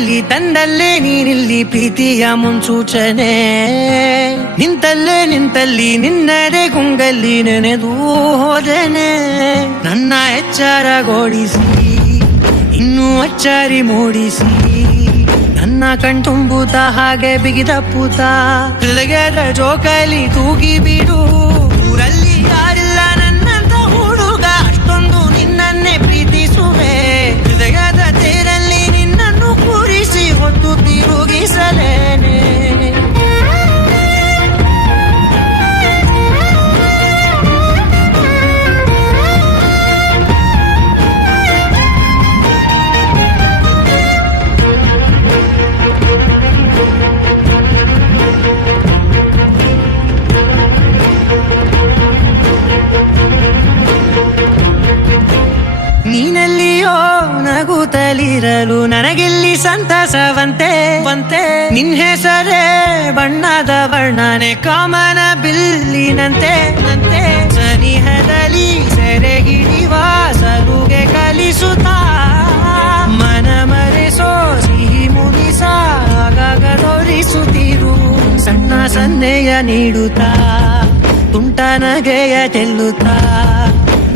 ಕಣ್ಣಲ್ಲಿ ತಂದಲ್ಲೇ ನೀನಿಲ್ಲಿ ಪ್ರೀತಿಯ ಮುನ್ಸೂಚನೆ ನಿಂತಲ್ಲಿ ನಿನ್ನದೇ ಗುಂಗಲ್ಲಿ ನೆನೆದು ಹೋದನೆ ನನ್ನ ಎಚ್ಚರಗೊಳಿಸಿ ಇನ್ನೂ ಅಚ್ಚಾರಿ ಮೂಡಿಸಿ ನನ್ನ ಕಣ್ತುಂಬುತ್ತ ಹಾಗೆ ಬಿಗಿದಪ್ಪುತ್ತ ಹೃದಯದ ಜೋಕಾಲಿ ತೂಗಿ ಬಿಡು ಊರಲ್ಲಿ ಯಾರಿಲ್ಲ ನನ್ನಂತ ಹುಡುಗ ಅಷ್ಟೊಂದು ನಿನ್ನನ್ನೇ ಪ್ರೀತಿಸುವೆ ಹೃದಯದ ತೇರಲ್ಲಿ ನಿನ್ನನ್ನು ಕೂರಿಸಿ ಹೊತ್ತು ತಿರುಗಿಸಲೇನೆ ನೀನಲ್ಲಿಯೋ ನಗುತ್ತಲಿರಲು ನನಗೆಲ್ಲಿ ಸಂತಸವಂತೆ ನಿನ್ ಹೆಸರೇ ಬಣ್ಣದ ವರ್ಣನೆ ಕಾಮನ ಬಿಲ್ಲಿನಂತೆ ಸನಿಹದಲ್ಲಿ ಸೆರೆಗಿಡಿವ ಸಲುಗೆ ಕಲಿಸುತ್ತಾ ಮನ ಮರೆಸೋ ಸಿಹಿ ಮುಗಿಸ ಆಗಾಗ ತೋರಿಸುತ್ತಿರು ಸಣ್ಣ ಸನ್ನೆಯ ನೀಡುತ್ತಾ ತುಂಟ ನಗೆಯ ಚೆಲ್ಲುತ್ತಾ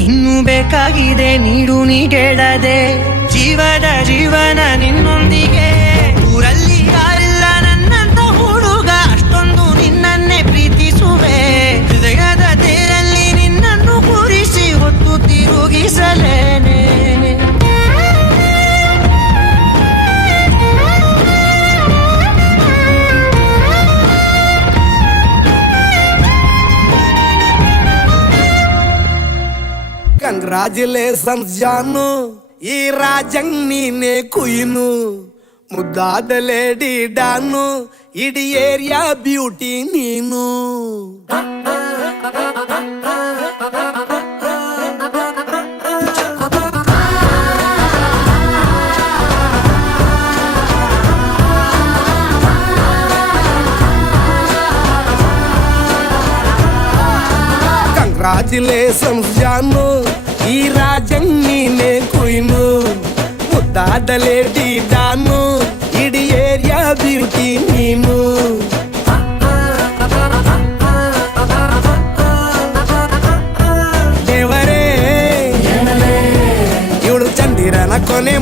ಇನ್ನೂ ಬೇಕಾಗಿದೆ ನೀಡು ನೀ ಕೇಳದೆ ಜೀವನ ನಿನ್ನೊಂದಿಗೆ ಊರಲ್ಲಿ ಯಾರಿಲ್ಲ ನನ್ನಂತ ಹುಡುಗ ಅಷ್ಟೊಂದು ನಿನ್ನನ್ನೇ ಪ್ರೀತಿಸುವೆ ಹೃದಯದ ತೇರಲ್ಲಿ ನಿನ್ನನ್ನು ಕೂರಿಸಿ ಹೊತ್ತು ತಿರುಗಿಸಲೇನೆ ಕಂಗ್ರಾಚುಲೇಷನ್ಸ್ ಜಾನು ಈ ರಾಜಂಗ್ ನೀನೆ ಕುಯ್ನು ಮುದ್ದಾದ ಲೇಡಿ ಡಾನು ಇಡೀ ಏರಿಯಾ ಬ್ಯೂಟಿ ನೀನು ಕಂಗ್ರಾಚುಲೇಷನ್ಸ್ ಜಾನು ಈ ರಾಜಂಗ್ ನೀನೆ ಕುಯ್ನು ಮುದ್ದಾದ ಲೇಡಿ ಡಾನು ಇಡೀ ಏರಿಯಾ ಬ್ಯೂಟಿ ನೀನು ದೇವರೇ ಇವಳು ಚಂದಿರನ ಕೊನೆ